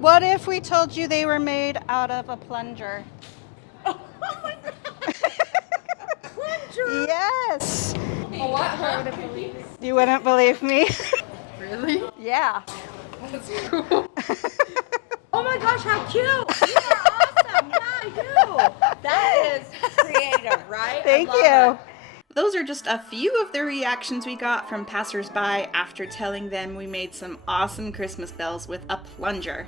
What if we told you they were made out of a plunger? Oh my God. Plunger? Yes. Oh, what? Huh? You wouldn't believe me. Really? Yeah. That's cool. Oh my gosh, how cute! You are awesome. Yeah, I do. That is creative, right? I Thank love you. it. Those are just a few of the reactions we got from passersby after telling them we made some awesome Christmas bells with a plunger.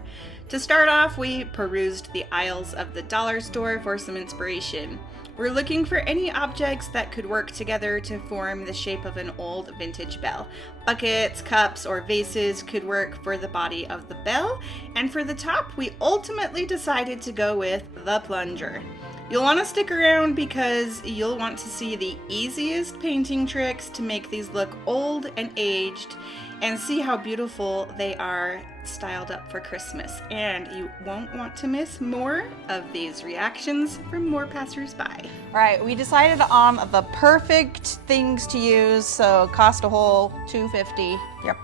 To start off, we perused the aisles of the dollar store for some inspiration. We're looking for any objects that could work together to form the shape of an old vintage bell. Buckets, cups, or vases could work for the body of the bell, and for the top, we ultimately decided to go with the plunger. You'll want to stick around because you'll want to see the easiest painting tricks to make these look old and aged and see how beautiful they are styled up for Christmas. And you won't want to miss more of these reactions from more passersby. All right, we decided on the perfect things to use, so cost a whole $250. Yep.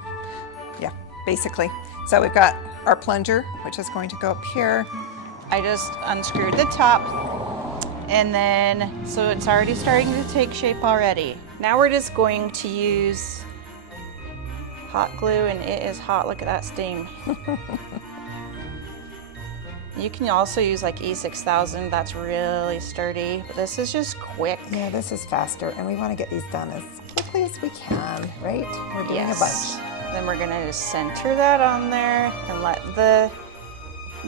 Yeah, basically. So we've got our plunger, which is going to go up here. I just unscrewed the top, and then, so it's already starting to take shape already. Now we're just going to use hot glue, and it is hot. Look at that steam. You can also use like E6000, that's really sturdy, but this is just quick. Yeah, this is faster, and we want to get these done as quickly as we can, right? We're doing Yes. a bunch. Then we're gonna just center that on there and let the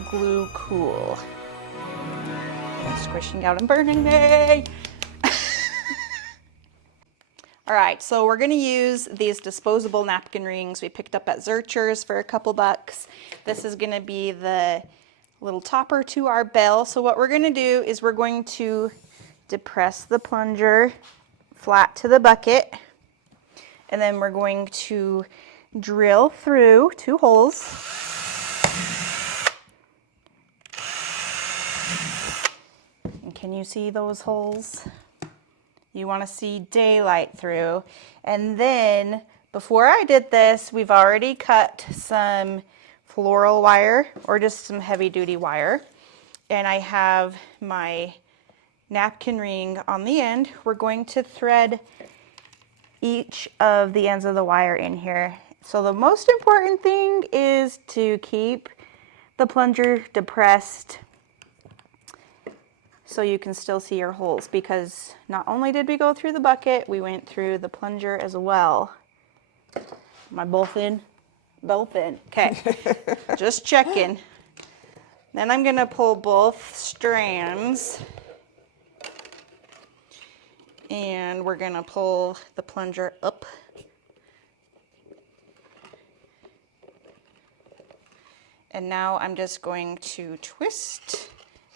glue cool. It's squishing out and burning me. All right, so we're gonna use these disposable napkin rings we picked up at Zurcher's for a couple bucks. This is gonna be the little topper to our bell. So what we're gonna do is we're going to depress the plunger flat to the bucket, and then we're going to drill through 2 holes. And can you see those holes? You want to see daylight through. And then before I did this, we've already cut some floral wire or just some heavy duty wire. And I have my napkin ring on the end. We're going to thread each of the ends of the wire in here. So the most important thing is to keep the plunger depressed so you can still see your holes, because not only did we go through the bucket, we went through the plunger as well. Am I both in? Both in. Okay, just checking. Then I'm gonna pull both strands, and we're gonna pull the plunger up. And now I'm just going to twist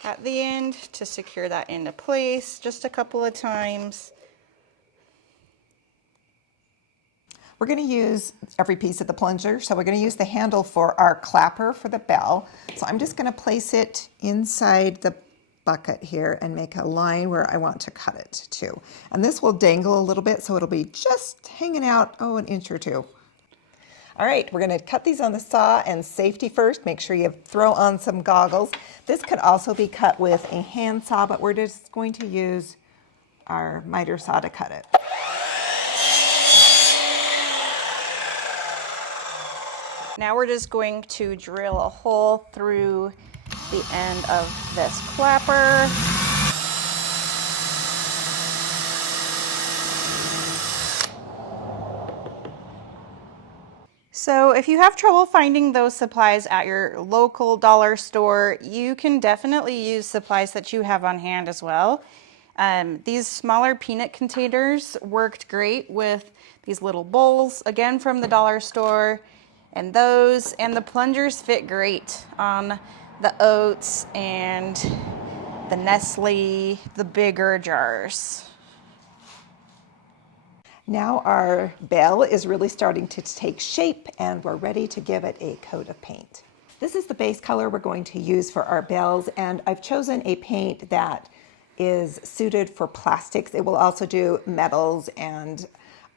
at the end to secure that into place just a couple of times. We're going to use every piece of the plunger. So we're going to use the handle for our clapper for the bell. So I'm just going to place it inside the bucket here and make a line where I want to cut it to. And this will dangle a little bit, so it'll be just hanging out, oh, an inch or 2. All right, we're going to cut these on the saw, and safety first, make sure you throw on some goggles. This could also be cut with a hand saw, but we're just going to use our miter saw to cut it. Now we're just going to drill a hole through the end of this clapper. So if you have trouble finding those supplies at your local dollar store, you can definitely use supplies that you have on hand as well. These smaller peanut containers worked great with these little bowls, again from the dollar store, and the plungers fit great on the oats and the Nestle, the bigger jars. Now our bell is really starting to take shape, and we're ready to give it a coat of paint. This is the base color we're going to use for our bells, and I've chosen a paint that is suited for plastics. It will also do metals and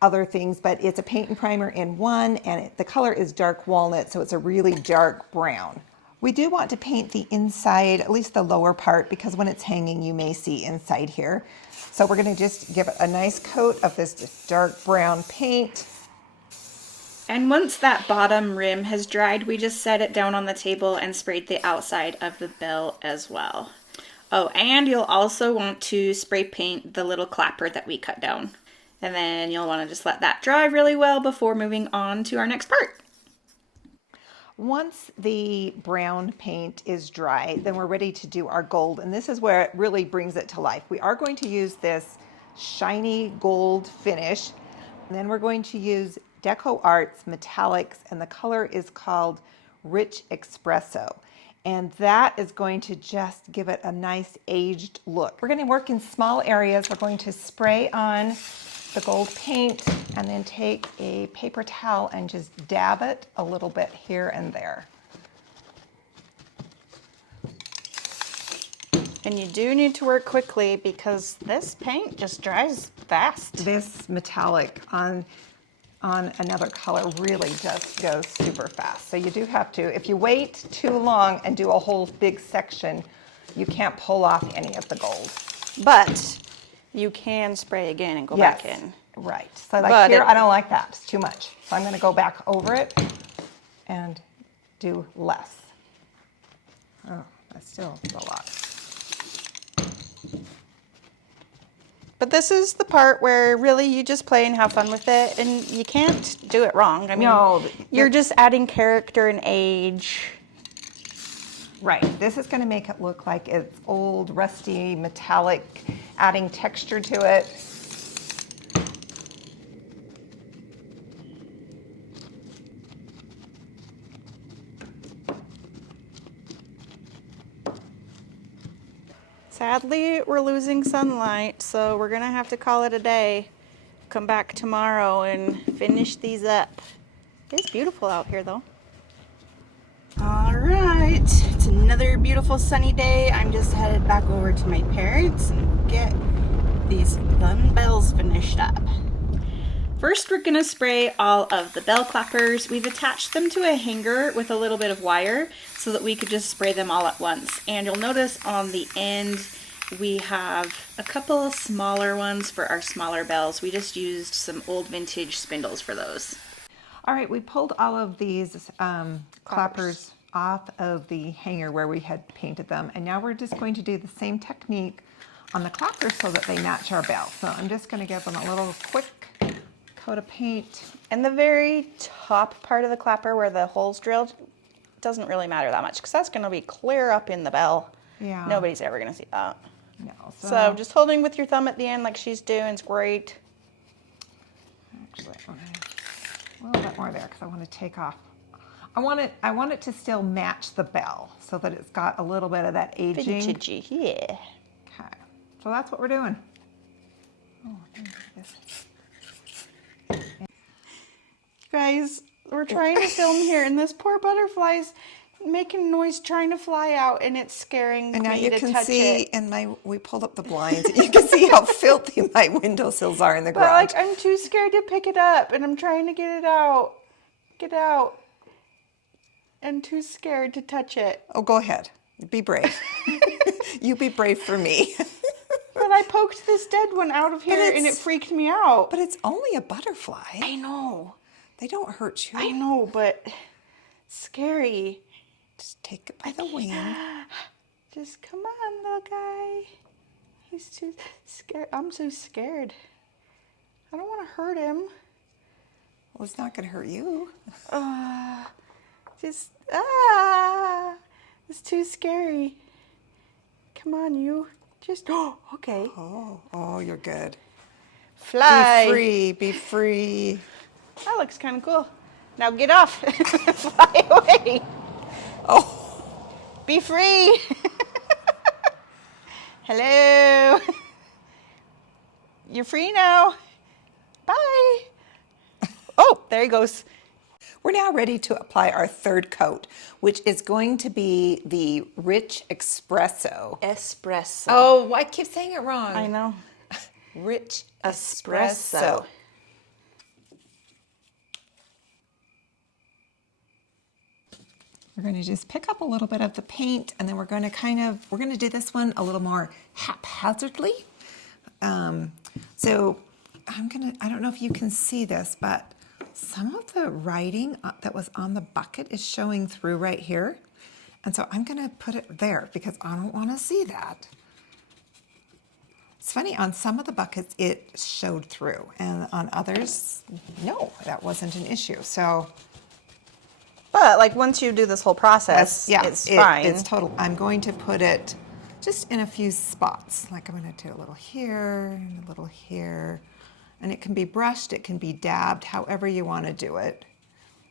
other things, but it's a paint and primer in one, and the color is dark walnut, so it's a really dark brown. We do want to paint the inside, at least the lower part, because when it's hanging, you may see inside here. So we're going to just give it a nice coat of this dark brown paint. And once that bottom rim has dried, we just set it down on the table and sprayed the outside of the bell as well. Oh, and you'll also want to spray paint the little clapper that we cut down. And then you'll want to just let that dry really well before moving on to our next part. Once the brown paint is dry, then we're ready to do our gold. And this is where it really brings it to life. We are going to use this shiny gold finish. And then we're going to use Deco Arts Metallics, and the color is called Rich Espresso. And that is going to just give it a nice aged look. We're going to work in small areas. We're going to spray on the gold paint and then take a paper towel and just dab it a little bit here and there. And you do need to work quickly because this paint just dries fast. This metallic on another color really just goes super fast. So you do have to, if you wait too long and do a whole big section, you can't pull off any of the gold. But you can spray again and go back in. Right. So like here, I don't like that. It's too much. So I'm going to go back over it and do less. Oh, that's still a lot. But this is the part where really you just play and have fun with it, and you can't do it wrong. I mean, No, you're just adding character and age. Right. This is going to make it look like it's old, rusty, metallic, adding texture to it. Sadly, we're losing sunlight, so we're gonna have to call it a day. Come back tomorrow and finish these up. It's beautiful out here though. All right, it's another beautiful sunny day. I'm just headed back over to my parents and get these fun bells finished up. First, we're gonna spray all of the bell clappers. We've attached them to a hanger with a little bit of wire so that we could just spray them all at once. And you'll notice on the end, we have a couple of smaller ones for our smaller bells. We just used some old vintage spindles for those. All right, we pulled all of these clappers off of the hanger where we had painted them. And now we're just going to do the same technique on the clappers so that they match our bell. So I'm just gonna give them a little quick coat of paint. And the very top part of the clapper where the hole's drilled doesn't really matter that much because that's going to be clear up in the bell. Yeah. Nobody's ever going to see that. No. So just holding with your thumb at the end like she's doing is great. Actually, I want a little bit more there because I want to take off. I want it to still match the bell so that it's got a little bit of that aging. Vintagey, yeah. Okay. So that's what we're doing. Oh, this. Guys, we're trying to film here, and this poor butterfly's making noise trying to fly out, and it's scaring And now me you to can touch see, it. and we pulled up the blinds, and you can see how filthy my windowsills are in the But garage. like, I'm too scared to pick it up, and I'm trying to get it out. Get out. I'm too scared to touch it. Oh, go ahead. Be brave. You be brave for me. But I poked this dead one out of here, and it freaked me out. But it's only a butterfly. I know. They don't hurt you. I know, but it's scary. Just take it by the wing. Just come on, little guy. He's too scared. I'm too scared. I don't want to hurt him. Well, it's not going to hurt you. It's too scary. Come on, you. Just, okay. Oh, you're good. Fly. Be free, be free. That looks kind of cool. Now get off. Fly away. Oh. Be free. Hello. You're free now. Bye. Oh, there he goes. We're now ready to apply our third coat, which is going to be the Rich Espresso. Espresso. Oh, I keep saying it wrong. I know. Rich Espresso. We're going to just pick up a little bit of the paint, and then we're going to do this one a little more haphazardly. So I don't know if you can see this, but some of the writing that was on the bucket is showing through right here. And so I'm going to put it there because I don't want to see that. It's funny, on some of the buckets it showed through, and on others, no, that wasn't an issue. So, But like once you do this whole process, it's fine. It's total. I'm going to put it just in a few spots. Like I'm going to do a little here and a little here. And it can be brushed, it can be dabbed, however you want to do it.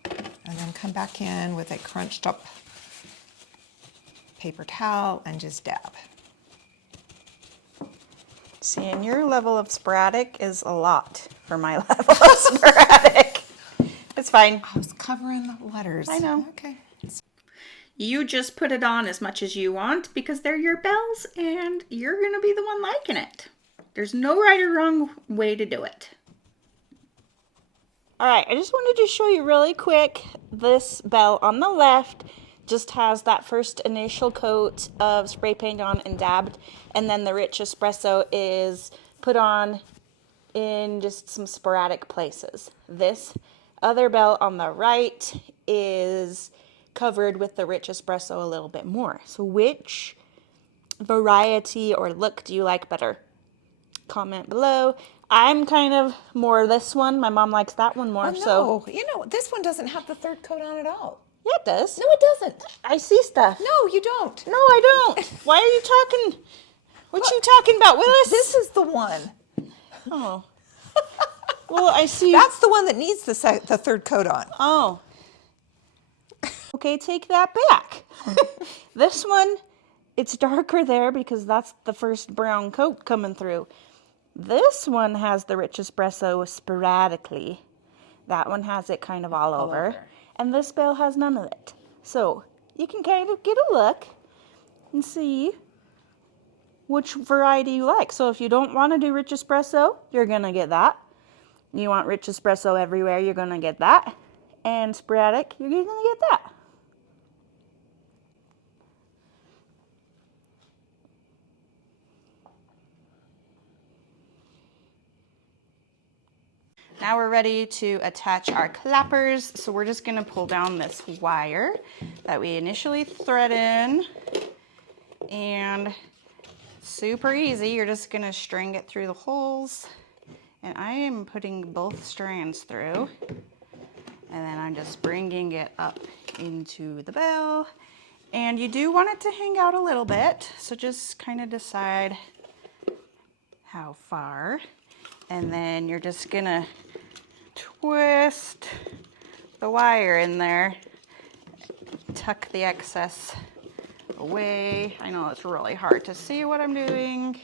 And then come back in with a crunched up paper towel and just dab. See, and your level of sporadic is a lot for my level of sporadic. It's fine. I was covering the letters. I know. Okay. You just put it on as much as you want because they're your bells and you're going to be the one liking it. There's no right or wrong way to do it. All right, I just wanted to show you really quick. This bell on the left just has that first initial coat of spray paint on and dabbed, and then the rich espresso is put on in just some sporadic places. This other bell on the right is covered with the rich espresso a little bit more. So which variety or look do you like better? Comment below. I'm kind of more this one. My mom likes that one more. Oh, no, you know, this one doesn't have the third coat on at all. Yeah, it does. No, it doesn't. I see stuff. No, you don't. No, I don't. Why are you talking? What you talking about, Willis? This is the one. Oh. Well, I see. That's the one that needs the third coat on. Oh. Okay, take that back. This one, it's darker there because that's the first brown coat coming through. This one has the rich espresso sporadically. That one has it kind of all over. And this bell has none of it. So you can kind of get a look and see which variety you like. So if you don't want to do rich espresso, you're going to get that. You want rich espresso everywhere, you're going to get that. And sporadic, you're going to get that. Now we're ready to attach our clappers. So we're just gonna pull down this wire that we initially thread in, and super easy. You're just gonna string it through the holes, and I am putting both strands through, and then I'm just bringing it up into the bell. And you do want it to hang out a little bit, so just kind of decide how far. And then you're just gonna twist the wire in there, tuck the excess away. I know it's really hard to see what I'm doing.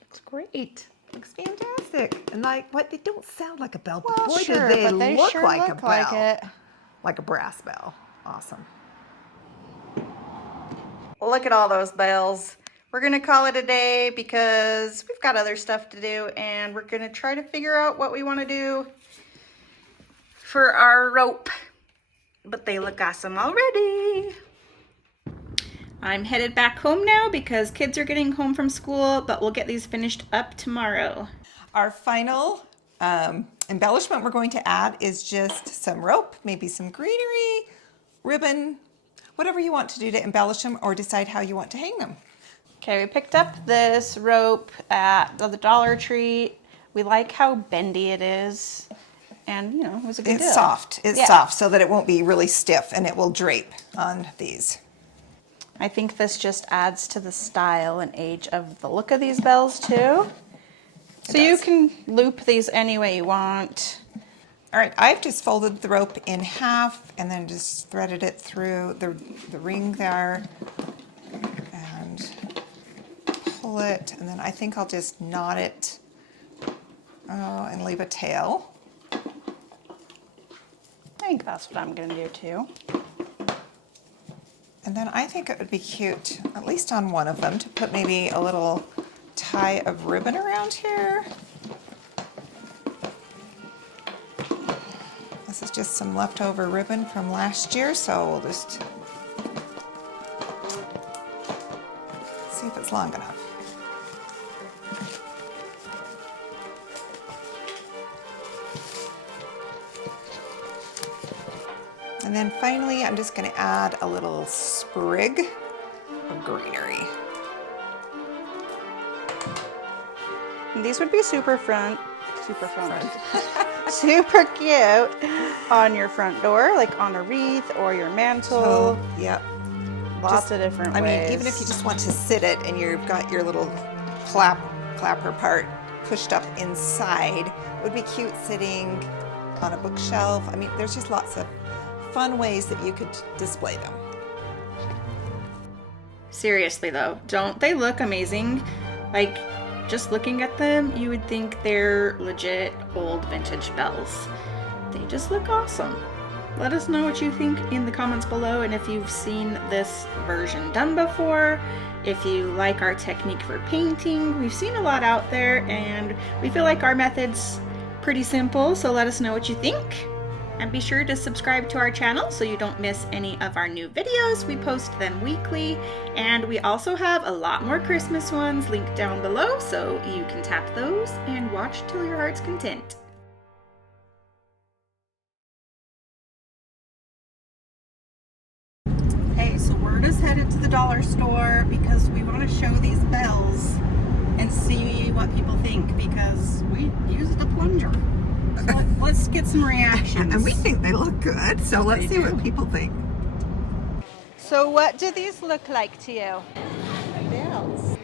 It's great. Looks fantastic. And like, what? They don't sound like a bell, but Well, boy, sure, do they but they look sure like a look bell. like it. Like a brass bell. Awesome. Look at all those bells. We're gonna call it a day because we've got other stuff to do, and we're gonna try to figure out what we wanna do for our rope. But they look awesome already. I'm headed back home now because kids are getting home from school, but we'll get these finished up tomorrow. Our final embellishment we're going to add is just some rope, maybe some greenery, ribbon, whatever you want to do to embellish them or decide how you want to hang them. Okay, we picked up this rope at the Dollar Tree. We like how bendy it is, and you know, it was a good deal. It's soft. It's soft so that it won't be really stiff and it will drape on these. I think this just adds to the style and age of the look of these bells too. So you can loop these any way you want. All right, I've just folded the rope in half and then just threaded it through the ring there and pull it, and then I think I'll just knot it and leave a tail. I think that's what I'm gonna do too. And then I think it would be cute, at least on one of them, to put maybe a little tie of ribbon around here. This This is just some leftover ribbon from last year, so we'll just see if it's long enough. And then finally, I'm just going to add a little sprig of greenery. And these would be super super cute on your front door, like on a wreath or your mantle. Yep. Lots of different ways. I mean, even if you just want to sit it and you've got your little clapper part pushed up inside, it would be cute sitting on a bookshelf. I mean, there's just lots of fun ways that you could display them. Seriously though, don't they look amazing? Like, just looking at them, you would think they're legit old vintage bells. They just look awesome. Let us know what you think in the comments below, and if you've seen this version done before, if you like our technique for painting. We've seen a lot out there, and we feel like our method's pretty simple, so let us know what you think. And be sure to subscribe to our channel so you don't miss any of our new videos. We post them weekly, and we also have a lot more Christmas ones linked down below, so you can tap those and watch till your heart's content. Hey, so we're just headed to the dollar store because we want to show these bells and see what people think, because we used a plunger. So let's get some reactions. And we think they look good, so let's see what people think. So what do these look like to you? Bells.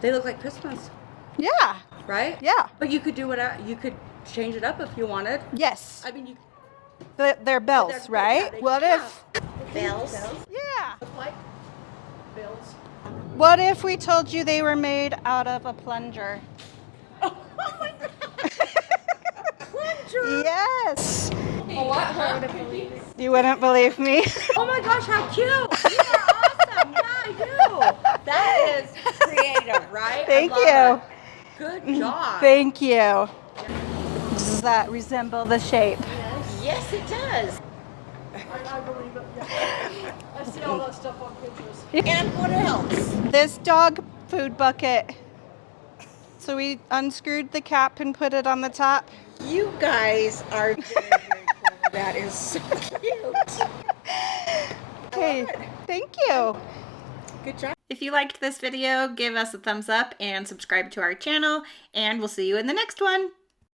They look like Christmas, Yeah. right? Yeah. But you could do whatever. You could change it up if you wanted. Yes. I mean, you. They're bells, They're- right? yeah, What yeah. if? Bells. Yeah. Look like bells. What if we told you they were made out of a plunger? Oh my God. Plunger. Yes. Oh, what? I wouldn't believe it. You wouldn't believe me. Oh my gosh, how cute! You are awesome. Yeah, I do. That is creative, right? Thank I love you. it. Good job. Thank you. Does that resemble the shape? Yes, it does. I believe it, yeah. I see all that stuff on Pinterest. And what else? This dog food bucket. So we unscrewed the cap and put it on the top. You guys are very, very clever. That is so cute. Okay, thank you. Good job. If you liked this video, give us a thumbs up and subscribe to our channel, and we'll see you in the next one.